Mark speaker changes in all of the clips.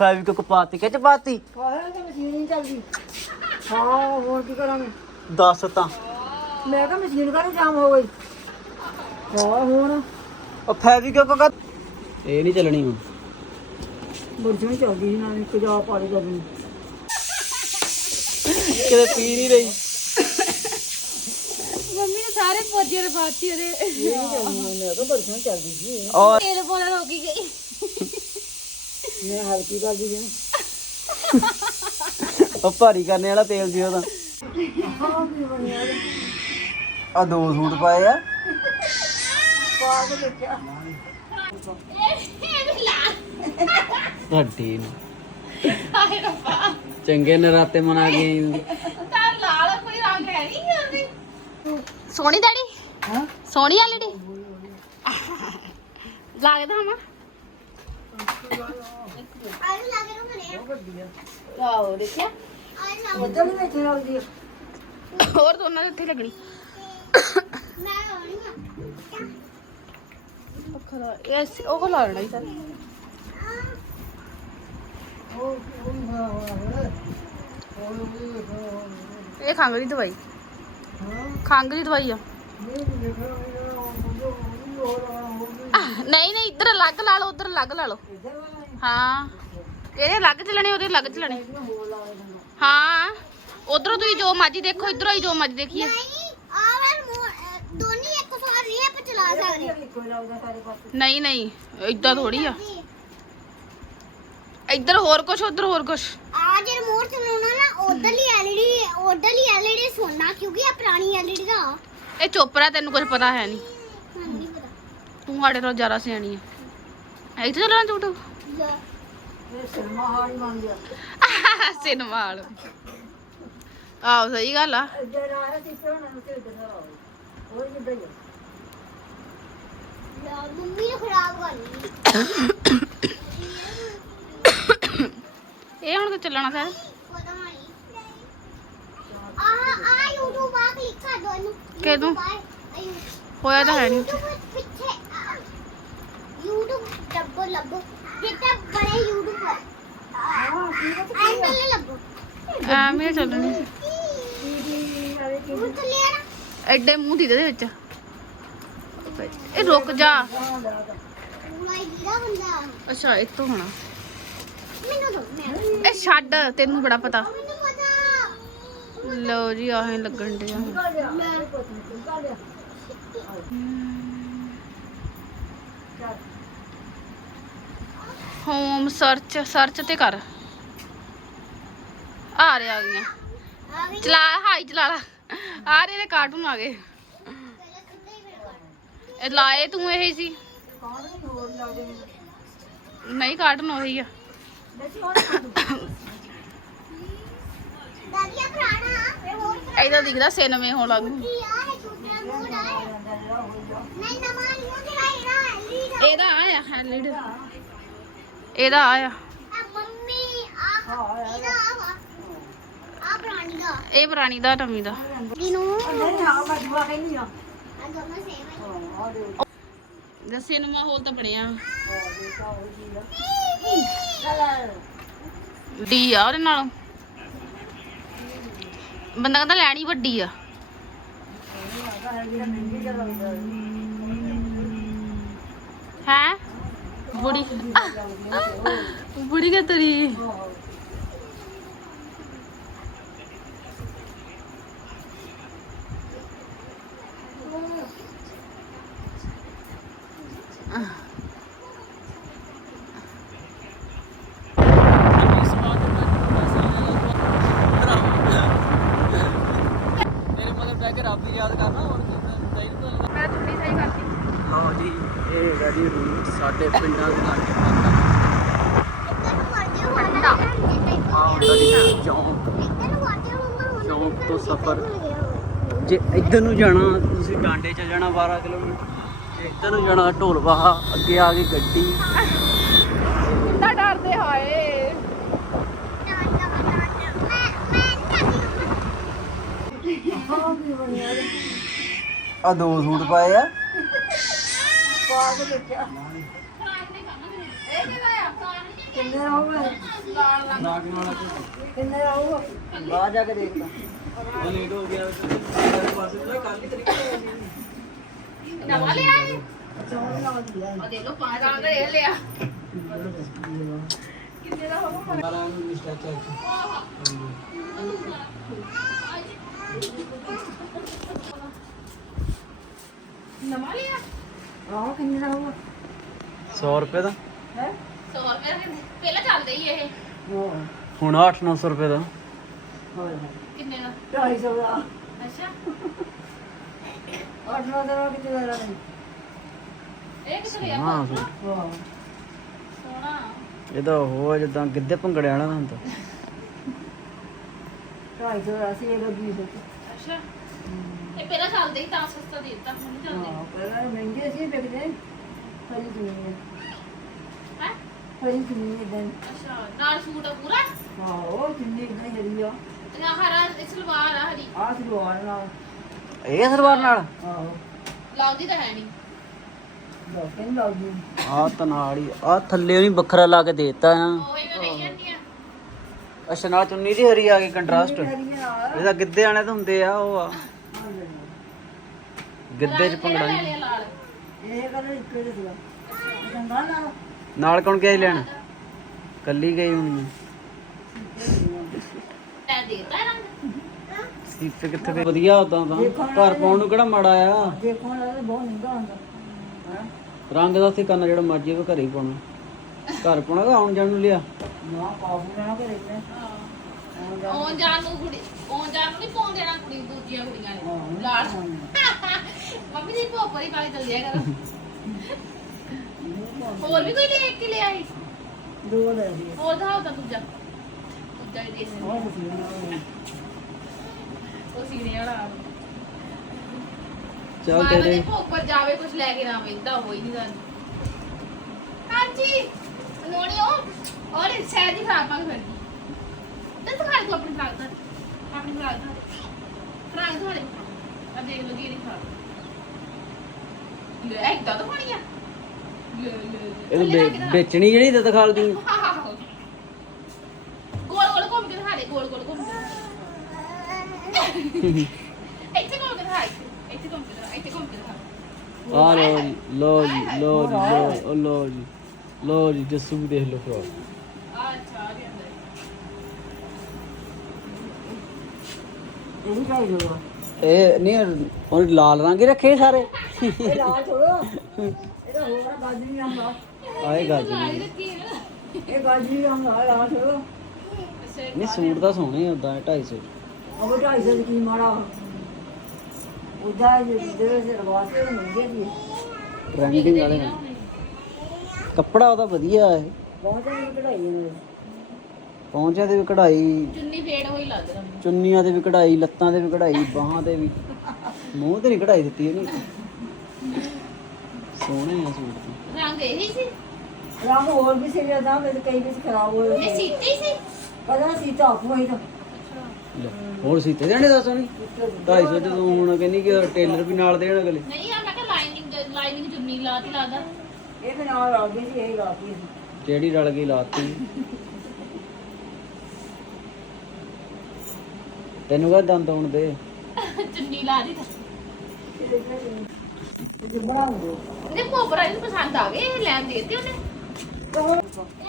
Speaker 1: ਫੈਵਿਕ ਪਾਤੀ ਕਿ ਚ ਪਾਤੀ?
Speaker 2: ਆਹ ਤਾਂ ਮਸ਼ੀਨ ਨਹੀਂ ਚੱਲਦੀ? ਹਾਂ ਹੋਰ ਕੀ ਕਰਾਂਗੇ?
Speaker 1: ਦੱਸ ਤਾਂ।
Speaker 2: ਮੈਂ ਕਿਹਾ ਮਸ਼ੀਨ ਕਾਹਨੂੰ ਜਾਮ ਹੋ ਗਈ? ਹਾਂ ਹੁਣ
Speaker 1: ਉਹ ਫੈਵਿਕ ਕੋ ਇਹ ਨਹੀਂ ਚੱਲਣੀ ਹੁਣ।
Speaker 2: ਬੁਰਜਣ ਚੱਲਦੀ ਸੀ ਨਾਲ ਇੱਕ ਜਾ ਪਾਣੀ ਕਰਨੀ।
Speaker 1: ਕਿਤੇ ਪੀ ਨਹੀਂ ਰਹੀ।
Speaker 3: ਮੰਮੀ ਨੇ ਸਾਰੇ ਪੋਜੇ ਰਵਾਤੀ ਉਹਦੇ।
Speaker 2: ਇਹ ਨਹੀਂ ਚੱਲਦੀ ਮੈਂ ਕਿਹਾ ਬੁਰਜਣ ਚੱਲਦੀ ਸੀ।
Speaker 1: ਔਰ
Speaker 3: ਤੇਰੇ ਬੋਲਾ ਰੋਕੀ ਗਈ।
Speaker 2: ਮੈਂ ਹਲਕੀ ਕਰਦੀ ਸੀ
Speaker 1: ਉਹ ਭਾਰੀ ਕਰਨੇ ਵਾਲਾ ਤੇਲ ਸੀ ਉਹਦਾ। ਆ ਦੋ ਸੂਟ ਪਾਏ ਆ।
Speaker 2: ਪਾ ਕੇ ਦੇਖਿਆ
Speaker 1: ਵੱਡੀ ਨੂੰ।
Speaker 3: ਹਾਏ ਰੱਬਾ
Speaker 1: ਚੰਗੇ ਨਰਾਤੇ ਮਨਾ ਗਏ
Speaker 3: ਤਾਂ ਲਾਲ ਕੋਈ ਰੰਗ ਹੈ ਨਹੀਂ ਉਹਦੀ ਸੋਹਣੀ ਡੈਡੀ
Speaker 2: ਹਾਂ।
Speaker 3: ਸੋਹਣੀ ਆ ਲੜੀ ਲੱਗਦਾ ਹਮਾ ਆਓ ਦੇਖਿਆ?
Speaker 2: ਉਧਰ
Speaker 3: ਹੋਰ ਦੋਨਾਂ ਦੇ ਉੱਥੇ ਲੱਗਣੀ। ਪੱਖਾ ਲਾ ਇਹ ਉਹ ਲਾ ਲੈਣਾ ਸਰ ਇਹ ਦੀ ਦਵਾਈ। ਖੰਘ ਦੀ ਦਵਾਈ ਆ। ਨਹੀਂ ਨਹੀਂ ਇੱਧਰ ਅਲੱਗ ਲਾ ਲਓ ਉੱਧਰ ਅਲੱਗ ਲਾ ਲਓ।
Speaker 2: ਹੀ।
Speaker 3: ਹਾਂ ਇਹਦੇ ਅਲੱਗ ਚੱਲਣੇ ਉਹਦੇ ਅਲੱਗ ਚੱਲਣੇ।
Speaker 2: ਨਾ ਹੋ। ਲਾ ਦੇਣਾ
Speaker 3: ਹਾਂ ਉਧਰੋਂ ਤੁਸੀਂ ਜੋ ਮਰਜ਼ੀ ਦੇਖੋ ਇਧਰੋਂ ਹੀ ਜੋ ਮਰਜ਼ੀ ਦੇਖੀਏ।
Speaker 2: ਕੋਈ ਲੱਗਦਾ ਸਾਰੇ ਪਾਸੇ।
Speaker 3: ਨਹੀਂ ਨਹੀਂ ਇਦਾਂ ਥੋੜੀ ਆ। ਇੱਧਰ ਹੋਰ ਕੁਛ ਉਧਰ ਹੋਰ ਕੁਛ?
Speaker 4: ਆ ਜੇ ਰਿਮੋਟ ਚਲਾਉਣਾ ਨਾ ਉਧਰਲੀ ਐਲਈਡੀ ਉਧਰਲੀ ਐਲਈਡੀ ਸੋਨਾ ਕਿਉਂਕਿ ਆ ਪੁਰਾਣੀ ਐਲਈਡੀ ਦਾ ਆ।
Speaker 3: ਇਹ ਚੋਪਰਾ ਤੈਨੂੰ ਕੁਝ ਪਤਾ ਹੈ ਨਹੀਂ।
Speaker 4: ਮੈਨੂੰ ਨਹੀਂ ਪਤਾ।
Speaker 3: ਤੂੰ ਸਾਡੇ ਤੋਂ ਜ਼ਿਆਦਾ ਸਿਆਣੀ ਹੈ। ਇੱਥੇ ਚੱਲਣਾ YouTube
Speaker 4: ਲੈ,
Speaker 2: ਇਹ ਸਿਨੇਮਾ ਹਾਲ ਬਣ ਗਿਆ।
Speaker 3: ਸਿਨੇਮਾ ਵਾਲ ਆਹੋ ਸਹੀ ਗੱਲ ਆ।
Speaker 2: ਇੱਧਰ ਆਇਆ ਸੀ ਕਿਉਂ ਨਾ ਤੇ ਇੱਧਰ ਆਓ ਉਹ ਜਿੱਦਾਂ ਹੀ ਆ।
Speaker 4: ਲੈ, ਮੰਮੀ ਨੇ ਖਰਾਬ ਕਰਨੀ
Speaker 3: ਇਹ ਹੁਣ ਤਾਂ ਚੱਲਣਾ ਸਰ
Speaker 4: ਪਤਾ ਨਹੀਂ। ਆ ਆ YouTube ਆ ਕਲਿੱਕ ਕਰ ਦੋ ਇਹਨੂੰ।
Speaker 3: ਕਿਹਨੂੰ?
Speaker 4: YouTube ਆ, ਆ YouTube
Speaker 3: ਹੋਇਆ ਤਾਂ ਹੈ ਨਹੀਂ।
Speaker 4: YouTube ਡੱਬੋ ਲੱਭੋ। ਜਿੱਤੇ ਬੜੇ YouTube ਆ
Speaker 2: ਹਾਂ ਕੀ ਪਤਾ
Speaker 4: ਐਂ ਪਹਿਲੇ ਲੱਭੋ
Speaker 3: ਐਵੇਂ ਚੱਲਣੀ
Speaker 2: ਟੀਵੀ ਵਾਲੇ ਕੀ
Speaker 4: ਉਹ ਥੱਲੇ ਆ ਨਾ
Speaker 3: ਐਡੇ ਮੂੰਹ ਦੀ ਦੇ ਵਿੱਚ ਇਹ ਰੁਕ ਜਾ
Speaker 2: ਹਾਂ ਲਾ ਤਾ।
Speaker 4: ਪੂਰਾ ਹੀ ਗਿਰਾ ਬੰਦਾ
Speaker 3: ਅੱਛਾ ਇੱਥੋਂ ਹੋਣਾ
Speaker 4: ਮੈਨੂੰ ਦੋ ਮੈਂ
Speaker 3: ਇਹ ਛੱਡ ਤੈਨੂੰ ਬੜਾ ਪਤਾ
Speaker 4: ਮੈਨੂੰ ਪਤਾ
Speaker 3: ਲਓ ਜੀ ਆਹੇ ਲੱਗਣ ਡਿਆ
Speaker 2: ਨਿਕਾਲ ਲਿਆ ਮੈਂ ਕੁਝ ਨਿਕਾਲ ਲਿਆ ਚੱਲ
Speaker 3: ਹੋਮ ਸਰਚ ਸਰਚ ਤੇ ਕਰ। ਆ ਰਿਹਾ ਆ ਗਈਆਂ। ਚਲਾ, ਹਾਈ ਚਲਾ ਲਾ। ਆ ਰਹੇ ਨੇ ਕਾਰਟੂਨ ਆ ਗਏ। ਇਹ ਲਾਏ ਤੂੰ ਇਹ ਸੀ।
Speaker 2: ਨਹੀਂ
Speaker 3: ਕਾਰਟੂਨ ਉਹੀ ਆ। ਇਹਦਾ ਦਿਖਦਾ ਸਿਨੇਮੇ ਹੋਣ ਲੱਗ
Speaker 4: ਕੀ ਆ ਇਹਦਾ
Speaker 3: ਹੈਲਿਡ। ਇਹਦਾ ਆਇਆ
Speaker 4: ਆ। ਮੰਮੀ ਆ ਇਹਦਾ ਆ ਆ ਪੁਰਾਣੀ ਦਾ।
Speaker 3: ਇਹ ਪੁਰਾਣੀ ਦਾ ਟਮੀ ਦਾ।
Speaker 2: ਆ।
Speaker 4: ਆ
Speaker 2: ਆ। ਦੇ
Speaker 3: ਸਿਨੇਮਾ ਹੋਲ ਤਾਂ ਬਣਿਆ।
Speaker 2: ਆ
Speaker 3: ਡੀ ਆ ਉਹਦੇ ਨਾਲੋਂ। ਬੰਦਾ ਕਹਿੰਦਾ ਲੈਣੀ ਵੱਡੀ ਆ। ਹੈ? ਬੁੜੀ ਬੁੜੀ ਕਾ ਤਰੀ
Speaker 1: ਤੇਰੇ ਮਗਰ ਬਹਿ ਕੇ ਰੱਬ ਹੀ ਯਾਦ ਕਰਨਾ ਹੋਰ ਚਾਹੀਦਾ
Speaker 3: ਮੈਂ ਚੁੰਨੀ ਸਹੀ ਕਰਤੀ
Speaker 1: ਲਓ ਜੀ ਇਹ ਹੈਗਾ ਜੀ ਰੂਟ ਸਾਡੇ ਪਿੰਡਾਂ ਦੇ ਲਾਗੇ
Speaker 4: ਤੈਨੂੰ ਵਾਟੇ ਹੋਣਾ
Speaker 1: ਆ ਹੁੰਦਾ ਜੀ ਚੌਂਕ। ਤੋਂ ਸਫ਼ਰ। ਜੇ ਇੱਧਰ ਨੂੰ ਜਾਣਾ ਤੁਸੀਂ ਡਾਂਡੇ ਚ ਜਾਣਾ 12 ਕਿਲੋਮੀਟਰ ਜੇ ਇੱਧਰ ਨੂੰ ਜਾਣਾ ਢੋਲਵਾਹਾ ਅੱਗੇ ਆ ਗਈ ਗੱਡੀ।
Speaker 3: ਕਿੰਨਾ ਡਰਦੇ ਹਾਏ।
Speaker 2: ਕੀ
Speaker 1: ਆ ਦੋ ਸੂਟ ਪਾਏ ਆ।
Speaker 2: ਪਾ ਕੇ ਦੇਖਿਆ।
Speaker 3: ਇਹ ਕਿਹਦਾ ਆ
Speaker 2: ਕਿੰਨੇ ਆਊਗਾ
Speaker 3: ਲਾਲ ਰੰਗ
Speaker 1: ਰਾਗ ਵਾਲਾ
Speaker 2: ਕਿੰਨੇ ਆਊਗਾ?
Speaker 1: ਬਾਹਰ ਜਾ ਕੇ ਦੇਖਦਾ। ਉਹ ਲੇਟ ਹੋ ਗਿਆ ਮੇਰੇ ਪਾਸੇ ਤੋਂ ਕੱਲ ਹੀ ਤਰੀਕੇ
Speaker 3: ਨਵਾਂ ਲਿਆ ਹੈ
Speaker 2: ਚੌਲ ਨਾਲ ਦਿਆ
Speaker 3: ਉਹ ਦੇਖ ਲਓ ਪੰਜ ਰੰਗ ਦਾ ਇਹ ਲਿਆ ਕਿੰਨੇ ਦਾ ਹੋਊਗਾ
Speaker 1: ਮਾਰਾ ਮਿਸਟਰ ਚਾਚੂ
Speaker 3: ਨਵਾਂ ਲਿਆ?
Speaker 2: ਆਹ ਕਿੰਨੇ ਦਾ ਆਊਗਾ
Speaker 1: 100 ਰੁਪਏ ਦਾ।
Speaker 2: ਹੈ?
Speaker 3: 100 ਰੁਪਏ ਦਾ ਪਹਿਲਾਂ ਚੱਲਦੇ ਹੀ ਇਹ।
Speaker 2: ਹਾਂ
Speaker 1: ਹੁਣ 8-900 ਰੁਪਏ ਦਾ।
Speaker 2: ਹੋਇਆ
Speaker 3: ਕਿੰਨੇ ਦਾ?
Speaker 2: 250 ਦਾ।
Speaker 3: ਅੱਛਾ।
Speaker 2: ਅੱਠ ਨੌ ਦਾ ਕਿਤੇ ਦਾ ਨਹੀਂ
Speaker 3: ਇਹ ਕਿੱਥੇ ਲਿਆ?
Speaker 1: ਹਾਂ
Speaker 3: ਸੋਹਣਾ।
Speaker 1: ਇਹ ਤਾਂ ਉਹ ਜਿੱਦਾਂ ਗਿੱਧੇ ਭੰਗੜੇ ਵਾਲਾ ਹੁੰਦਾ।
Speaker 2: 250 ਦਾ ਸੀ ਇਹ ਸੀ।
Speaker 3: ਅੱਛਾ। ਪਹਿਲਾਂ ਚੱਲਦੇ ਹੀ ਤਾਂ ਸਸਤਾ ਦੇ ਦਿੱਤਾ ਹੁਣ ਨਹੀਂ ਚੱਲਦੇ।
Speaker 2: ਹਾਂ ਪਹਿਲਾਂ ਮਹਿੰਗੇ ਸੀ ਵਿਕਦੇ ਹਰੀ ਜ਼ਮੀਨ
Speaker 3: ਹੈ?
Speaker 2: ਹਰੀ ਜ਼ਮੀਨ ਇਦਾਂ।
Speaker 3: ਅੱਛਾ ਨਾਲ ਸੂਟ ਆ ਪੂਰਾ?
Speaker 2: ਹਾਂ ਉਹ ਕਿੰਨੀ ਇਦਾਂ ਹਰੀ ਆ।
Speaker 3: ਤੇ ਆਹ ਹਰਾ ਇਹ ਸਲਵਾਰ ਆ ਹਰੀ।
Speaker 2: ਆਹ ਸਲਵਾਰ ਨਾਲ।
Speaker 1: ਇਹ ਸਰਵਾਰ ਨਾਲ?
Speaker 2: ਆਹੋ।
Speaker 3: ਲਾਉਂਦੀ ਤਾਂ ਹੈ ਨਹੀਂ
Speaker 2: ਲਾਉਦੀ।
Speaker 1: ਆ ਤਾਂ ਨਾਲ ਹੀ ਆ। ਥੱਲੇ ਨਹੀਂ ਵੱਖਰਾ ਲਾ ਕੇ ਦੇਤਾ
Speaker 3: ਉਹ ਇਹਨਾਂ ਨਹੀਂ ਜਾਂਦੀਆਂ
Speaker 1: ਅੱਛਾ ਨਾਲ ਚੁੰਨੀ ਦੀ ਹਰੀ ਆ ਗਈ ਕੰਟਰਾਸਟ ਇਹਦਾ ਗਿੱਧੇ ਆਣੇ ਤਾਂ ਹੁੰਦੇ ਆ ਉਹ ਆ। ਗਿੱਧੇ ਚ ਭੰਗੜਾ ਨਹੀਂ
Speaker 2: ਇਹ ਸੀਗਾ ਚੰਗਾ ਨਾਲ
Speaker 1: ਨਾਲ ਕੌਣ ਗਿਆ ਸੀ ਲੈਣ? ਕੱਲੀ ਗਈ ਹੋਣੀ
Speaker 3: ਤੈਂ ਦੇਤਾ ਰੰਗ
Speaker 1: ਸੀਪੇ ਕਿੱਥੇ ਵਧੀਆ ਉਦਾਂ ਤਾਂ। ਘਰ ਪਾਉਣ ਨੂੰ ਕਿਹੜਾ ਮਾੜਾ ਆ?
Speaker 2: ਦੇਖੋ ਨਾ ਇਹ ਬਹੁਤ ਮਹਿੰਗਾ ਹੁੰਦਾ ਹਾਂ
Speaker 1: ਰੰਗ ਦਾ ਉੱਥੇ ਕਰਨਾ ਜਿਹੜਾ ਮਰਜ਼ੀ ਉਹ ਘਰੇ ਹੀ ਪਾਉਣਾ। ਘਰ ਪਾਉਣਾ ਆਉਣ ਜਾਣ ਨੂੰ ਲਿਆ।
Speaker 2: ਨਾ ਕਾਬੂ ਨਾ ਕਰੇ
Speaker 3: ਆਉਣ ਜਾਣ ਨੂੰ ਕੁੜੀ ਆਉਣ ਜਾਣ ਨੂੰ ਨਹੀਂ ਪਾਉਣ ਦੇਣਾ ਕੁੜੀ ਦੂਜੀਆਂ ਕੁੜੀਆਂ ਨੇ। ਲਾਲ ਮੰਮੀ ਦੀ ਭੋਪਰੀ ਪਾ ਕੇ ਚੱਲ ਜਾਇਆ ਕਰੋ। ਹੋਰ ਵੀ ਕੋਈ ਦੇਖ ਕੇ ਲਿਆ ਸੀ
Speaker 2: ਦੋ ਲੈ ਦੀ
Speaker 3: ਹੋਰ ਦਾ ਉਹਦਾ ਦੂਜਾ। ਦੂਜਾ ਹੀ ਦੇਖ ਲੈਂਦੇ।
Speaker 2: ਹੋਰ ਸੀ
Speaker 3: ਉਹ ਸੀਨੇ ਵਾਲਾ।
Speaker 1: ਚੱਲ
Speaker 3: ਮਾਤਾ
Speaker 1: ਤੇਰੇ।
Speaker 3: ਦੇ ਭੋਗ ਪਰ ਜਾਵੇ ਕੁਝ ਲੈ ਕੇ ਨਾ ਵੇਂਦਾ ਹੋਈ ਨਹੀਂ ਗੱਲ। ਹਾਂਜੀ। ਨੋਣਿਓ ਔਰ ਸਹਿਜ ਦੀ ਖਰਾਬ ਪਾ ਫਿਰ। ਤੇ ਤੂੰ ਖਾ ਤੂੰ ਆਪਣੀ ਖਰਾਬ ਕਰ ਆਪਣੀ ਖਰਾਬ ਕਰ ਖਰਾਬ ਤੁਹਾਡੇ ਆ ਦੇਖ ਲੋ ਜੀ ਇਹਦੀ ਖਰਾਬ ਲੈ। ਇੱਕ ਤਾਂ ਪਾਣੀ ਆ? ਲੈ ਲੈ
Speaker 1: ਇਹਨੂੰ ਵੇ- ਵੇਚਣੀ ਜਿਹੜੀ ਤੇ। ਦਿਖਾਲਦੀ
Speaker 3: ਗੋਲ ਗੋਲ ਘੁੰਮ ਕੇ ਦਿਖਾ ਦੇ ਗੋਲ ਗੋਲ ਘੁੰਮ ਕੇ। ਇੱਥੇ ਘੁੰਮ ਕੇ ਦਿਖਾ ਇੱਥੇ। ਇੱਥੇ ਘੁੰਮ ਕੇ ਦਿਖਾ ਇੱਥੇ ਘੁੰਮ ਕੇ ਦਿਖਾ।
Speaker 1: ਆ ਲੋ ਜੀ ਲੋ ਜੀ ਲੋ ਜੀ ਲੋ- ਉਹ ਲੋ ਜੀ। ਲੋ ਜੀ ਜੱਸੂ ਵੀ ਦੇਖ ਲੋ ਫਿਰ
Speaker 3: ਅੱਛਾ ਆ ਗਿਆ ਅੰਦਰ
Speaker 2: ਇਹ ਵੀ ਦੋ।
Speaker 1: ਇਹ ਨਹੀਂ ਉਹ ਲਾਲ ਰੰਗ ਹੀ ਰੱਖੇ ਸਾਰੇ।
Speaker 2: ਇਹ ਲਾਲ ਛੋੜੋ ਇਹਦਾ ਹੋਰ ਗਾਜਰੀ ਆਉਂਦਾ
Speaker 1: ਆਏ ਗੱਲ
Speaker 3: ਲਾਈ
Speaker 1: ਨਹੀਂ
Speaker 3: ਰੱਖੀ ਹੈ ਨਾ
Speaker 2: ਇਹ ਗਾਜਰੀ ਆਉਂਦਾ ਲਾਲ ਛੋੜੋ
Speaker 3: ਅੱਛਾ
Speaker 1: ਨਹੀਂ ਸੂਟ ਤਾਂ ਸੋਹਣੇ ਉਦਾਂ 250
Speaker 2: ਉਹ ਢਾਈ ਸੌ ਦੀ ਕੀ ਮਾੜਾ ਉਹਦਾ ਜਿਹੜੇ ਸੇ ਰਵਾਸੇ ਦੇ ਦੀ
Speaker 1: ਟ੍ਰੈਂਡਿੰਗ ਵਾਲੇ ਨੇ। ਕੱਪੜਾ ਉਹਦਾ ਵਧੀਆ ਹੈ
Speaker 2: ਬਹੁਤ ਹੀ ਕਢਾਈ ਨੇ
Speaker 1: ਪਹੁੰਚਿਆ ਤੇ ਵੀ ਕਢਾਈ।
Speaker 3: ਚੁੰਨੀ ਫੇੜ ਹੋਈ ਲੱਗ ਰਿਹਾ।
Speaker 1: ਚੁੰਨੀਆਂ ਤੇ ਵੀ ਕਢਾਈ ਲੱਤਾਂ ਤੇ ਵੀ ਕਢਾਈ ਬਾਹਾਂ ਤੇ ਵੀ। ਮੂੰਹ ਤੇ ਨਹੀਂ ਕਢਾਈ ਦਿੱਤੀ ਇਹਨੇ। ਸੋਹਣੇ ਆ ਸੂਟ ਤਾਂ।
Speaker 3: ਰੰਗ ਇਹੀ ਸੀ?
Speaker 2: ਰੰਗ ਹੋਰ ਵੀ ਸੀ ਜਾਂਦਾ ਮੇਰੇ ਕਈ ਵਿੱਚ ਖਰਾਬ ਹੋਏ
Speaker 3: ਇਹ ਸੀਤੀ ਸੀ?
Speaker 2: ਪਤਾ ਸੀ ਤਾਂ ਹੋਈ ਤਾਂ
Speaker 1: ਲੈ, ਹੋਰ ਸੀਤੇ ਦੇਣੇ ਦੱਸ ਨਹੀਂ 250 ਜਦੋਂ ਹੁਣ ਕਹਿੰਦੀ ਕਿ ਟੇਲਰ ਵੀ ਨਾਲ ਦੇਣ ਅਗਲੇ।
Speaker 3: ਨਹੀਂ ਆ ਮੈਂ ਕਿਹਾ ਲਾਈਨਿੰਗ ਲਾਈਨਿੰਗ ਚੁੰਨੀ ਲਾਤੀ ਲੱਗਦਾ।
Speaker 2: ਇਹ ਤੇ ਨਾਲ ਆ ਗਈ ਸੀ ਇਹ ਲਾਤੀ ਸੀ।
Speaker 1: ਜਿਹੜੀ ਰਲ ਗਈ ਲਾਤੀ। ਤੈਨੂੰ ਕਾ ਦੰਦ ਆਉਣ ਦੇ
Speaker 3: ਚੁੰਨੀ ਲਾ ਦੀ
Speaker 2: ਇਹ ਬਣਾਉਂਦੇ
Speaker 3: ਨੇ ਕੋਬਰਾ ਨੂੰ ਪਸੰਦ ਆ ਗਏ ਇਹ ਲੈਣ ਦੇ ਦਿੱਤੇ ਉਹਨੇ।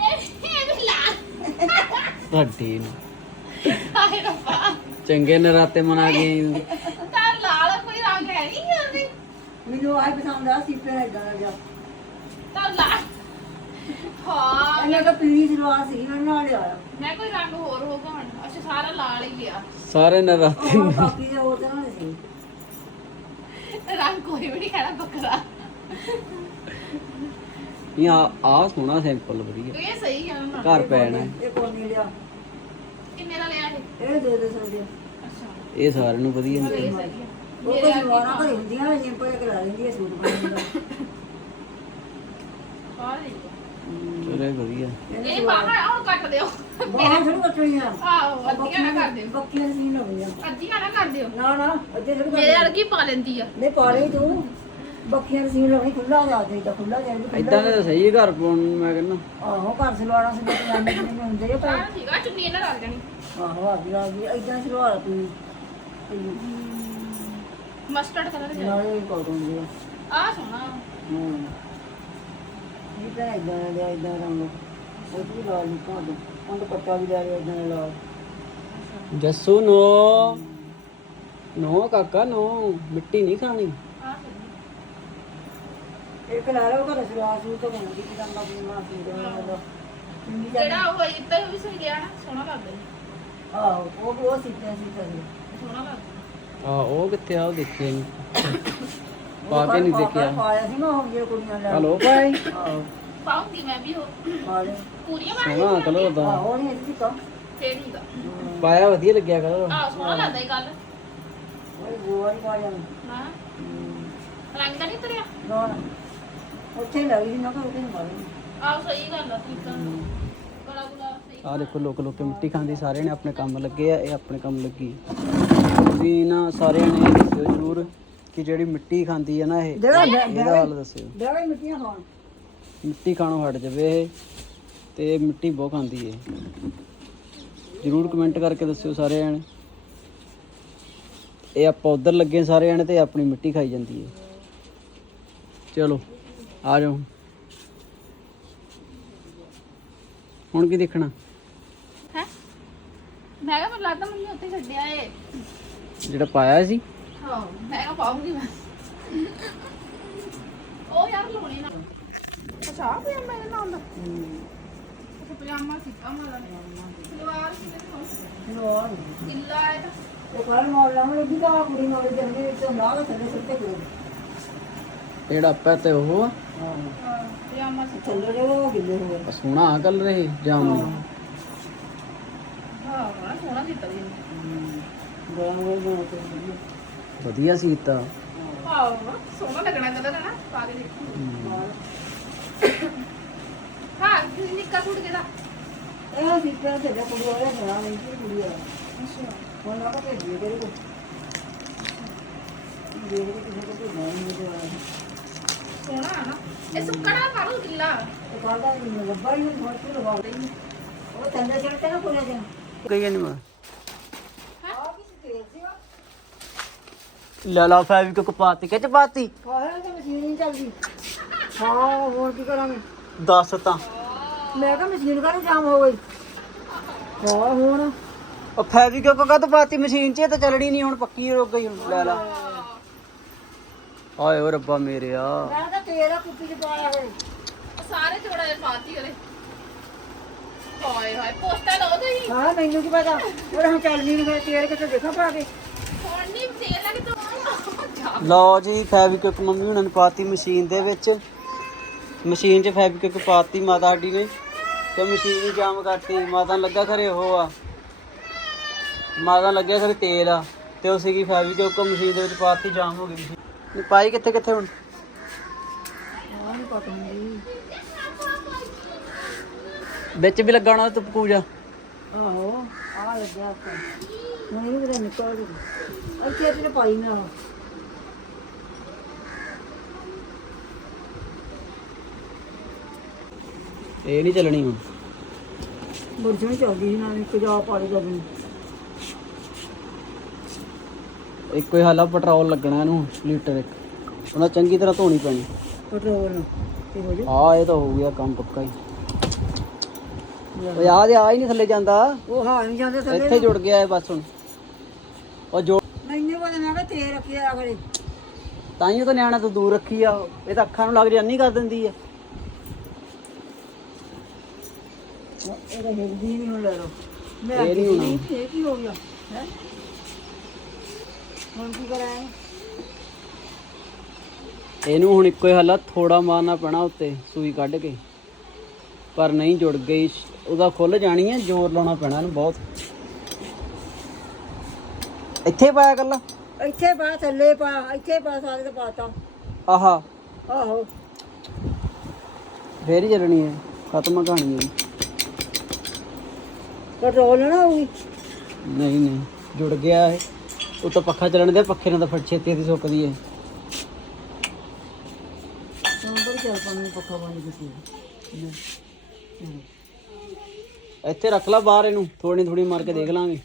Speaker 3: ਇਹ ਇਹ ਵੀ ਲਾ।
Speaker 1: ਵੱਡੀ ਨੂੰ।
Speaker 3: ਆਏ ਰੱਬਾ।
Speaker 1: ਚੰਗੇ ਨਰਾਤੇ ਮਨਾ ਗਏ
Speaker 3: ਤਾਂ ਲਾਲ ਕੋਈ ਰੰਗ ਹੈ ਨਹੀਂ ਉਹਦੇ।
Speaker 2: ਮੈਨੂੰ ਆਈ ਪਸੰਦ ਆ ਸੀ ਫਿਰ ਇਦਾਂ ਦਾ
Speaker 3: ਤਾਂ ਲਾ। ਹਾਂ।
Speaker 2: ਇਹਨੇ ਤਾਂ ਪੀਲੀ ਸਲਵਾਰ ਸੀ ਮੈਂ ਨਾਲ ਲਿਆਇਆ
Speaker 3: ਮੈਂ ਕੋਈ ਰੰਗ ਹੋਰ ਹੋਗਾ ਹੁਣ। ਸਾਰਾ ਲਾਲ ਹੀ ਲਿਆ
Speaker 1: ਸਾਰੇ ਨਰਾਤੇ
Speaker 2: ਬਾਕੀ ਦੇ ਹੋਰ ਤਰ੍ਹਾਂ ਦੇ ਸੀ।
Speaker 3: ਰੰਗ ਕੋਈ ਵੀ ਨਹੀਂ ਕਹਿਣਾ ਬੱਕਰਾ।
Speaker 1: ਇਹ ਆ ਆ ਸੋਹਣਾ ਸਿੰਪਲ ਵਧੀਆ।
Speaker 3: ਇਹ ਸਹੀ ਹੈ ਨਾ।
Speaker 1: ਘਰ ਪੈਣਾ
Speaker 2: ਇਹ ਕੋਲ ਨਹੀਂ ਲਿਆ।
Speaker 3: ਕਿੰਨੇ ਦਾ ਲਿਆ ਇਹ?
Speaker 2: ਇਹ ਦੇ ਦੇ ਸਕਦੇ
Speaker 3: ਅੱਛਾ।
Speaker 1: ਇਹ ਸਾਰਿਆਂ ਨੂੰ ਵਧੀਆ
Speaker 3: ਇਹ ਸਹੀ ਹੈ
Speaker 2: ਉਹ ਕੋਈ ਸਲਵਾਰਾਂ ਘਰੇ ਹੁੰਦੀਆਂ ਨੇ ਨਿੰਪਲ ਕਰਾ ਲੈਂਦੀ ਹੈ ਸੂਟ ਬਣ ਜਾਂਦਾ
Speaker 1: ਚਲੇ ਵਧੀਆ।
Speaker 3: ਇਹ ਬਾਹਰ ਆਉਂ ਕੱਟ ਦਿਓ।
Speaker 2: ਬਾਹਰ ਥੋੜੀ ਕੱਟਣੀਆਂ।
Speaker 3: ਆਹੋ ਅੱਧੀਆਂ ਨਾ ਕਰ ਦਿਓ।
Speaker 2: ਬੱਕੀਆਂ ਸੀ ਨਾ
Speaker 3: ਅੱਧੀਆਂ ਨਾ ਕਰ ਦਿਓ।
Speaker 2: ਨਾ ਨਾ ਅੱਧੇ ਥੋੜੀ
Speaker 3: ਮੇਰੇ ਵਰਗੀ ਪਾ ਲੈਂਦੀ ਆ।
Speaker 2: ਨਹੀਂ ਪਾ ਲਈ ਤੂੰ। ਬੱਕੀਆਂ ਸੀ ਲਾਉਣੀ ਖੁੱਲਾ ਜਾ ਦੇਈਦਾ ਖੁੱਲਾ ਜਾ
Speaker 1: ਇਦਾਂ ਦਾ ਸਹੀ ਹੈ ਘਰ ਪਾਉਣ ਨੂੰ ਮੈਂ ਕਹਿੰਦਾ।
Speaker 2: ਆਹੋ ਘਰ ਸਲਵਾਰਾਂ ਸੀ ਜਿਵੇਂ ਹੁੰਦੇ ਆ ਪਰ
Speaker 3: ਸਾਰਾ ਠੀਕ ਆ ਚੁੰਨੀ ਇਹਨਾਂ ਰਲ ਜਾਣੀ।
Speaker 2: ਆਹੋ ਆ ਗਈ ਆ ਗਈ ਇਦਾਂ ਸਲਵਾਰ ਤੂੰ।
Speaker 3: ਮਸਟਰਡ ਕਲਰ ਦੇ
Speaker 2: ਨਾਲੇ ਹੁੰਦੀ ਆ।
Speaker 3: ਆ ਸੋਹਣਾ।
Speaker 2: ਹੂੰ। ਇਹ ਤਾਂ ਇਦਾਂ ਦਾ ਇਦਾਂ ਰੰਗ। ਉਹ ਵੀ ਲਾ ਲਈ ਪਾ ਦੇ। ਉਹਦਾ ਪੱਟਾ ਵੀ ਲੈ ਲਿਆ ਇਦਾਂ ਦਾ ਲਾ
Speaker 1: ਜੱਸੂ ਨੋ। ਨੋ ਕਾਕਾ ਨੋ। ਮਿੱਟੀ ਨਹੀਂ ਖਾਣੀ।
Speaker 2: ਇੱਕ ਲਾ ਲਓ ਘਰ ਸਲਵਾਰ ਸੂਟ ਤਾਂ ਬਣਦੀ ਕਿ ਦੰਦਾ ਬੁਣਾ ਸੀ ਦਾ
Speaker 3: ਜਿਹੜਾ ਉਹ ਵੀ ਸਹੀ ਗਿਆ ਨਾ ਸੋਹਣਾ ਲੱਗਦਾ ਜੀ।
Speaker 2: ਆਹੋ ਉਹ ਉਹ ਸਿੱਧਾ ਸਿੱਧਾ ਸੀ।
Speaker 3: ਸੋਹਣਾ ਲੱਗਦਾ।
Speaker 1: ਆ ਉਹ ਕਿੱਥੇ ਆ ਉਹ ਦੇਖਿਆ ਨਹੀਂ ਪਾ ਕੇ ਨਹੀਂ ਦੇਖਿਆ।
Speaker 2: ਪਾਇਆ ਸੀ ਨਾ ਉਹ ਜਿਹੜੇ ਕੁੜੀਆਂ ਲੈ
Speaker 1: ਹਲੋ ਭਾਈ।
Speaker 2: ਆਹੋ।
Speaker 3: ਪਾਉਂਗੀ ਮੈਂ ਵੀ ਉਹ।
Speaker 2: ਪਾ ਲੈ।
Speaker 3: ਪੂਰੀਆਂ ਬਣਾ
Speaker 1: ਸੋਹਣਾ ਕਲਰ ਦਾ।
Speaker 2: ਆਹੋ ਨਹੀਂ ਸੀ ਤਾਂ
Speaker 3: ਠੀਕ ਆ
Speaker 1: ਪਾਇਆ ਵਧੀਆ ਲੱਗਿਆ ਕਲਰ।
Speaker 3: ਆ ਸੋਹਣਾ ਲੱਗਦਾ ਇਹ ਗੱਲ
Speaker 2: ਉਹ ਗੋਆ ਹੀ ਪਾਇਆ
Speaker 3: ਹਾਂ। ਰੰਗ ਤਾਂ ਨਹੀਂ ਤਰਿਆ
Speaker 2: ਨਾ ਨਾ। ਉੱਥੇ ਲੱਗੀ ਨਾ ਕਿ ਉੱਥੇ ਮਾਰੀ
Speaker 3: ਆ ਸਹੀ ਗੱਲ ਆ ਠੀਕ ਆ। ਸਹੀ
Speaker 1: ਆ ਦੇਖੋ ਲੋਕ ਲੋਕ ਮਿੱਟੀ ਖਾਂਦੀ ਸਾਰਿਆਂ ਨੇ ਆਪਣੇ ਕੰਮ ਲੱਗੇ ਆ ਇਹ ਆਪਣੇ ਕੰਮ ਲੱਗੀ। ਤੁਸੀਂ ਨਾ ਸਾਰਿਆਂ ਨੇ ਦੱਸਿਓ ਜ਼ਰੂਰ ਕਿ ਜਿਹੜੀ ਮਿੱਟੀ ਖਾਂਦੀ ਹੈ ਨਾ ਇਹ
Speaker 2: ਜਿਹੜਾ
Speaker 1: ਇਹਦਾ ਹਾਲ ਦੱਸਿਓ।
Speaker 2: ਡੇਵੇ ਮਿੱਟੀਆਂ ਖਾਣ।
Speaker 1: ਮਿੱਟੀ ਖਾਣੋਂ ਹਟ ਜਾਵੇ ਇਹ ਤੇ ਮਿੱਟੀ ਬਹੁਤ ਖਾਂਦੀ ਹੈ ਜ਼ਰੂਰ ਕਮੈਂਟ ਕਰਕੇ ਦੱਸਿਓ ਸਾਰੇ ਜਣੇ ਇਹ ਆਪਾਂ ਉਧਰ ਲੱਗੇ ਸਾਰੇ ਜਣੇ ਤੇ ਆਪਣੀ ਮਿੱਟੀ ਖਾਈ ਜਾਂਦੀ ਹੈ ਚਲੋ ਆ ਜਾਓ ਹੁਣ ਕੀ ਦੇਖਣਾ?
Speaker 3: ਹੈ? ਮੈਂ ਕਿਹਾ ਮੈਨੂੰ ਲੱਗਦਾ ਮੰਮੀ ਉੱਥੇ ਛੱਡਿਆ ਏ।
Speaker 1: ਜਿਹੜਾ ਪਾਇਆ ਸੀ?
Speaker 3: ਹਾਂ ਮੈਂ ਕਿਹਾ ਪਾਉਂਗੀ ਮੈਂ ਉਹ ਯਾਰ ਲੋਣੀ ਨਾ ਅੱਛਾ ਆ ਪਿਆ ਮੇਰੇ ਨਾਲ ਦਾ ਅੱਛਾ ਪਜਾਮਾ ਸੀ ਕਮਲਾ ਸਲਵਾਰ ਸੀ
Speaker 2: ਲੋੜ
Speaker 3: ਕਿੱਲਾ ਹੈ ਤਾਂ
Speaker 2: ਉਹ ਕੱਲ ਮੋੜ ਲਾਉਣ ਲੱਗੀ ਤਾਂ ਆਹ ਕੁੜੀ ਨਾਲ ਜੰਗੇ ਵਿੱਚੋਂ ਲਾ ਕੇ ਥੱਲੇ ਸੁੱਤੇ ਕੋਲ
Speaker 1: ਜਿਹੜਾ ਆਪਾਂ ਤੇ ਉਹ ਆ
Speaker 2: ਹਾਂ
Speaker 3: ਹਾਂ, ਪਜਾਮਾ ਸੀ
Speaker 2: ਥੱਲੇ ਦੇ ਉਹ ਗਿੱਲੇ ਹੋ ਗਏ
Speaker 1: ਆ ਸੋਹਣਾ ਆ ਕਲਰ ਇਹ ਜਾਮਨੀ
Speaker 3: ਹਾਂ ਸੋਹਣਾ ਦਿੱਤਾ ਜੀ
Speaker 2: ਹੋ ਗਿਆ ਤੇ
Speaker 1: ਵਧੀਆ ਸੀ ਕੀਤਾ
Speaker 3: ਹਾਂ ਬੜਾ ਸੋਹਣਾ ਲੱਗਣਾ ਕਲਰ ਹੈ ਨਾ ਪਾ ਕੇ ਦੇਖੋ। ਹਾਂ। ਤੁਸੀਂ ਨਿੱਕਾ ਸੂਟ ਕਿਹਦਾ?
Speaker 2: ਇਹ ਸਿੱਟਾ ਤੇ ਕੁੜੀ ਵਾਲੇ ਬਣਾ ਲਈ ਕੁੜੀ ਵਾਲਾ।
Speaker 3: ਅੱਛਾ।
Speaker 2: ਹੁਣ ਨਾ ਕਿ ਭੇਜੀਏ ਕਿਹੜੇ ਕੋ ਦੇਖ ਕੇ ਕਿਸੇ ਕੋ ਭੇਜਣਾ ਨਹੀਂ
Speaker 3: ਸੋਹਣਾ ਹੈ ਨਾ। ਇਹ ਸੁੱਕਣਾ ਲਓ ਗਿੱਲਾ।
Speaker 2: ਉਹ ਕਹਿੰਦਾ? ਨਹੀਂ ਲੱਭਾ ਹੀ ਨਹੀਂ ਮੋਟ ਲਵਾ ਦੇ ਉਹ ਥੱਲੇ ਚੜਤੇ ਨਾ ਕੋਲੇ ਦੇ
Speaker 1: ਗਈ ਨਹੀਂ ਮੈਂ
Speaker 2: ਆ ਕਿਸੇ ਤੇਲ ਸੀਗਾ
Speaker 1: ਲੈ ਲਾ ਫੈਵਿਕ ਕਪਾਤੀ ਕਿ ਚਪਾਤੀ
Speaker 2: ਕਾਹੇ ਤੇ ਮਸ਼ੀਨ ਨਹੀਂ ਚੱਲਦੀ। ਹਾਂ ਹੋਰ ਕੀ ਕਰਾਂਗੇ?
Speaker 1: ਦੱਸ ਤਾਂ।
Speaker 2: ਮੈਂ ਕਿਹਾ ਮਸ਼ੀਨ ਕਾਹਨੂੰ ਜਾਮ ਹੋ ਗਈ? ਹਾਂ ਹੁਣ
Speaker 1: ਉਹ ਫੈਵਿਕ ਕਦ ਪਾਤੀ? ਮਸ਼ੀਨ 'ਚ ਇਹ ਤਾਂ ਚੱਲਣੀ ਨਹੀਂ ਹੁਣ ਪੱਕੀ ਰੁਕ ਗਈ ਹੁਣ ਲੈ ਲਾ। ਆਏ ਓ ਰੱਬਾ ਮੇਰੇ ਆ।
Speaker 2: ਮੈਂ ਤਾਂ ਆ ਕੁੱਪੀ ਚ ਪਾਇਆ ਹੋਏ
Speaker 3: ਸਾਰੇ ਜੋੜਾ ਜਿਹਾ ਪਾਤੀ ਉਹਦੇ ਹਾਏ ਹਾਏ ਪੋਸਟਾ ਲਾਓ ਤੁਸੀਂ।
Speaker 2: ਹਾਂ ਮੈਨੂੰ ਕੀ ਪਤਾ? ਉਹ ਹੁਣ ਚੱਲਦੀ ਨਹੀਂ ਫਿਰ ਤੇਲ ਕਿਤੇ ਦੇਖਾਂ ਪਾ ਕੇ
Speaker 3: ਹੁਣ ਨਹੀਂ ਤੇਲ ਲੱਗ ਤੋਂ
Speaker 1: ਲਓ ਜੀ ਫੈਵਿਕ ਮੰਮੀ ਹੁਣਾਂ ਨੇ ਪਾਤੀ ਮਸ਼ੀਨ ਦੇ ਵਿੱਚ। ਮਸ਼ੀਨ 'ਚ ਫੈਵਿਕ ਪਾਤੀ ਮਾਤਾ ਸਾਡੀ ਨੇ ਤੇ ਮਸ਼ੀਨ ਹੀ ਜਾਮ ਕਰਤੀ। ਮਾਤਾ ਨੂੰ ਲੱਗਾ ਖਰੇ ਉਹ ਆ। ਮਾਤਾ ਨੂੰ ਲੱਗਿਆ ਖਰੇ ਤੇਲ ਆ ਤੇ ਉਹ ਸੀਗੀ ਫੈਵਿਕ ਮਸ਼ੀਨ ਦੇ ਵਿੱਚ ਪਾਤੀ, ਜਾਮ ਹੋ ਗਈ ਮਸ਼ੀਨ। ਇਹ ਪਾਈ ਕਿੱਥੇ ਕਿੱਥੇ ਹੁਣ?
Speaker 2: ਹਾਂ ਨਹੀਂ ਪਤਾ ਨਹੀਂ
Speaker 1: ਵਿੱਚ ਵੀ ਲੱਗਾ ਹੋਣਾ ਤੁਪ ਕੂਜਾ
Speaker 2: ਆਹੋ ਆ ਲੱਗਿਆ ਆਪਾਂ ਹੁਣ ਇਹ ਵੀ ਨਿਕਲ ਗਈ। ਇੱਥੇ ਤੇ ਪਾਈ ਨਾ
Speaker 1: ਇਹ ਨਹੀਂ ਚੱਲਣੀ ਹੁਣ।
Speaker 2: ਬੁਰਜਣ ਚੱਲਦੀ ਸੀ ਨਾਲ ਇੱਕ ਜਾ ਪਾਣੀ ਕਰਨੀ
Speaker 1: ਇੱਕੋ ਹੀ ਹਾਲਾ ਪੈਟਰੋਲ ਲੱਗਣਾ ਇਹਨੂੰ ਲੀਟਰ ਇੱਕ। ਉਹਨਾਂ ਚੰਗੀ ਤਰ੍ਹਾਂ ਧੋਣੀ ਪੈਣੀ।
Speaker 2: ਪੈਟਰੋਲ ਤੇ ਹੋ ਜਾ
Speaker 1: ਆ ਇਹ ਤਾਂ ਹੋ ਗਿਆ ਕੰਮ ਪੱਕਾ ਹੀ। ਉਹ ਆ ਦੇ ਆ ਹੀ ਨਹੀਂ ਥੱਲੇ ਜਾਂਦਾ।
Speaker 2: ਉਹ ਹਾਂ ਨਹੀਂ ਜਾਂਦੇ ਥੱਲੇ
Speaker 1: ਇੱਥੇ ਜੁੜ ਗਿਆ ਇਹ ਬਸ ਹੁਣ। ਉਹ ਜੋੜ
Speaker 2: ਮੈਨੂੰ ਪਤਾ ਮੈਂ ਕਿਹਾ ਤੇਲ ਰੱਖਿਆ ਅਗਲੇ
Speaker 1: ਤਾਈਓ ਤਾਂ ਨਿਆਣਾ ਤੋਂ ਦੂਰ ਰੱਖੀ ਆ। ਇਹ ਤਾਂ ਅੱਖਾਂ ਨੂੰ ਲੱਗ ਜਾਂਦੀ ਕਰ ਦਿੰਦੀ ਆ।
Speaker 2: ਇਹ ਤਾਂ ਹਿਲਦੀ ਨਹੀਂ ਹੁਣ ਲੈ ਲੋ ਮੈਂ
Speaker 1: ਇਹ ਨਹੀਂ ਹੋਣਾ।
Speaker 2: ਇਹ ਕੀ ਹੋ ਗਿਆ? ਹੈ? ਹੁਣ ਕੀ ਕਰਾਂ
Speaker 1: ਇਹਨੂੰ ਹੁਣ ਇੱਕੋ ਹੀ ਹਾਲਾ ਥੋੜਾ ਮਾਰਨਾ ਪੈਣਾ ਉੱਤੇ ਸੂਈ ਕੱਢ ਕੇ। ਪਰ ਨਹੀਂ ਜੁੜ ਗਈ ਉਹਦਾ ਖੁੱਲ ਜਾਣੀ ਹੈ ਜ਼ੋਰ ਲਾਉਣਾ ਪੈਣਾ ਇਹਨੂੰ ਬਹੁਤ। ਇੱਥੇ ਪਾਇਆ ਕੱਲਾ?
Speaker 2: ਇੱਥੇ ਪਾ ਥੱਲੇ ਪਾ ਇੱਥੇ ਪਾ ਸਾਰੇ ਤੇ ਪਾਤਾ।
Speaker 1: ਆਹਾ।
Speaker 2: ਆਹੋ।
Speaker 1: ਫੇਰ ਹੀ ਚੱਲਣੀ ਹੈ ਖਤਮ ਕਹਾਣੀ ਹੈ।
Speaker 2: ਪੈਟਰੋਲ ਨਾ ਹੋਊਗੀ।
Speaker 1: ਨਹੀਂ ਨਹੀਂ ਜੁੜ ਗਿਆ ਇਹ। ਉਹ ਤਾਂ ਪੱਖਾ ਚੱਲਣ ਦੇ ਪੱਖੇ ਨਾਲ ਤਾਂ ਫਟ ਛੇਤੀ ਦੀ ਸੁੱਕਦੀ ਹੈ
Speaker 2: ਸਾਨੂੰ ਪੱਖਾ ਬੰਦ ਕੀਤੀ
Speaker 1: ਇੱਥੇ ਰੱਖ ਲਾ ਬਾਹਰ ਇਹਨੂੰ ਥੋੜੀ ਥੋੜੀ ਮਾਰ ਕੇ ਦੇਖ ਲਾਂਗੇ।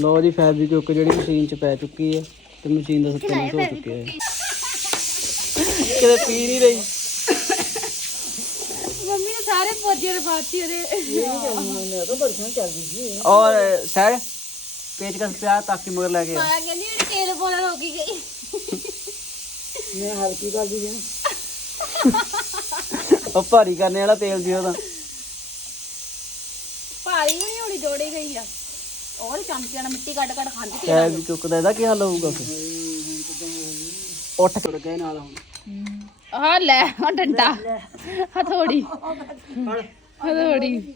Speaker 1: ਲੋ ਜੀ ਫੈਬਰਿਕ ਜਿਹੜੀ ਮਸ਼ੀਨ 'ਚ ਪੈ ਚੁੱਕੀ ਹੈ ਤੇ ਮਸ਼ੀਨ ਦਾ ਸੱਤਰ ਹੋ ਚੁੱਕਿਆ ਹੈ ਕਿਤੇ ਪੀ ਨਹੀਂ ਰਹੀ।
Speaker 3: ਨੇ ਸਾਰੇ ਪੋਜੇ ਰਵਾਤੀ ਉਹਦੇ।
Speaker 2: ਮੈਂ ਤਾਂ ਸੋਹਣੀ ਚੱਲਦੀ ਸੀ
Speaker 1: ਔਰ ਸਰ ਪੇਚਕਸ ਪਿਆ ਤਾਕੀ ਮਗਰ ਲੈ ਆ।
Speaker 3: ਪਾਇਆ ਕਹਿੰਦੀ ਮੇਰੀ ਤੇਲ ਬੋਲਾ ਰੋਕੀ ਗਈ
Speaker 2: ਮੈਂ ਹਲਕੀ ਕਰਦੀ ਸੀ
Speaker 1: ਉਹ ਭਾਰੀ ਕਰਨੇ ਵਾਲਾ ਤੇਲ ਸੀ ਉਹਦਾ।
Speaker 3: ਭਾਰੀ ਵੀ ਨਹੀਂ ਹੋਣੀ ਜੋੜੀ ਗਈ ਆ। ਔਰ ਚਮਚਿਆਂ ਨਾਲ ਮਿੱਟੀ ਕੱਢ ਕੱਢ ਖਾਂਦੀ ਤੇ
Speaker 1: ਫੈਬਰਿਕ ਦਾ ਇਹਦਾ ਕੀ ਹੱਲ ਹੋਊਗਾ ਫਿਰ? ਉੱਠ ਕੇ। ਗਏ ਨਾਲ ਹੁਣ।
Speaker 3: ਆਹ ਲੈ ਆ ਡੰਡਾ। ਹਥੋੜੀ। ਹਥੋੜੀ।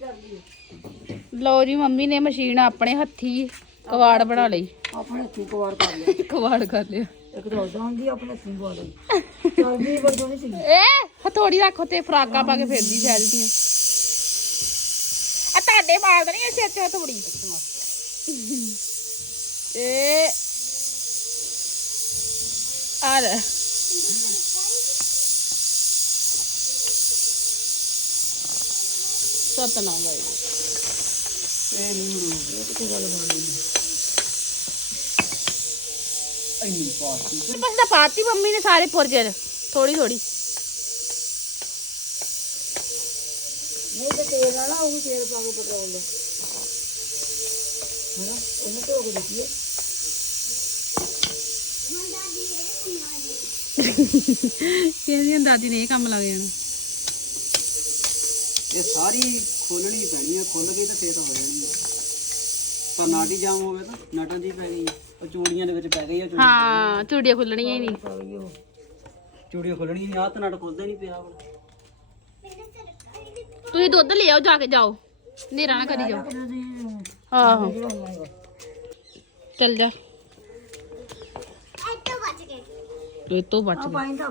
Speaker 3: ਲਓ ਜੀ ਮੰਮੀ ਨੇ ਮਸ਼ੀਨ ਆਪਣੇ ਹੱਥੀ ਕਵਾੜ ਬਣਾ ਲਈ।
Speaker 2: ਆਪਣੇ ਹੱਥੀ ਕਵਾਰ ਕਰ ਲਿਆ।
Speaker 3: ਕਵਾੜ ਕਰ ਲਿਆ।
Speaker 2: ਇੱਕ ਤਾਂ ਉਦਾਂ ਹੁੰਦੀ ਆਪਣੇ ਪਵਾ ਲਈ ਚੱਲਦੀ ਬੜੀ ਸੋਹਣੀ ਸੀ।
Speaker 3: ਏ ਹਥੋੜੀ ਰੱਖੋ ਤੇ ਫਰਾਕਾਂ ਪਾ ਕੇ ਫੇਰਦੀ ਫੈਲਦੀਆਂ ਆ ਤੁਹਾਡੇ ਮਾਰਦਾ ਨਹੀਂ ਸਿਰ ਤੇ ਹਥੋੜੀ। ਏ। ਆ ਲੈ। ਸਤਨਾਮ ਵਾਹਿਗੁਰੂ।
Speaker 1: ਇਹ ਨਹੀਂ ਇੰਨੀ ਪਾਸੀ
Speaker 3: ਬਸ ਤਾਂ ਪਾਤੀ ਮੰਮੀ ਨੇ ਸਾਰੇ ਪੁਰਜੇ ਥੋੜੀ ਥੋੜੀ
Speaker 2: ਨਹੀਂ ਤੇ ਤੇਲ ਨਾਲ ਨਾ ਉਹ ਤੇਲ ਪਾ ਕੇ ਪੈਟਰੋਲ ਦਾ ਹੈਨਾ? ਉਹਨੂੰ ਧੋ ਕੇ ਦੇਖੀਏ
Speaker 3: ਕਹਿੰਦੀ ਦਾਦੀ ਨੇ ਇਹ ਕੰਮ ਲੱਗ ਜਾਣਾ।
Speaker 1: ਇਹ ਸਾਰੀ ਖੋਲਣੀ ਪੈਣੀ ਆ ਖੁੱਲ ਗਈ ਤਾਂ ਫੇਰ ਤਾਂ ਹੋ ਜਾਣੀ ਆ। ਪਰ ਨਾਟੀ ਜਾਮ ਹੋਵੇ ਤਾਂ ਨਟਾਂ ਦੀ ਪੈ ਗਈ ਉਹ ਚੂੜੀਆਂ ਦੇ ਵਿੱਚ ਪੈ ਗਈ ਆ ਚੂੜੀ
Speaker 3: ਹਾਂ ਚੂੜੀਆਂ ਖੁੱਲਣੀਆਂ ਹੀ ਨਹੀਂ।
Speaker 1: ਚੂੜੀਆਂ ਖੁੱਲਣੀ ਨਹੀਂ ਆ ਤਾਂ ਨਟ ਖੁੱਲਦਾ ਨਹੀਂ ਪਿਆ।
Speaker 3: ਤੁਸੀਂ ਦੁੱਧ ਲੈ ਆਓ ਜਾ ਕੇ ਜਾਓ। ਨੇਰਾ ਨਾ ਕਰੀ ਜਾਓ। ਆਹੋ। ਚੱਲ ਜਾ।
Speaker 4: ਇੱਥੇ ਬਚ ਗਏ
Speaker 3: ਇਹ ਤੋਂ ਬਚ ਗਈ
Speaker 2: ਪਾਣੀ ਤਾਂ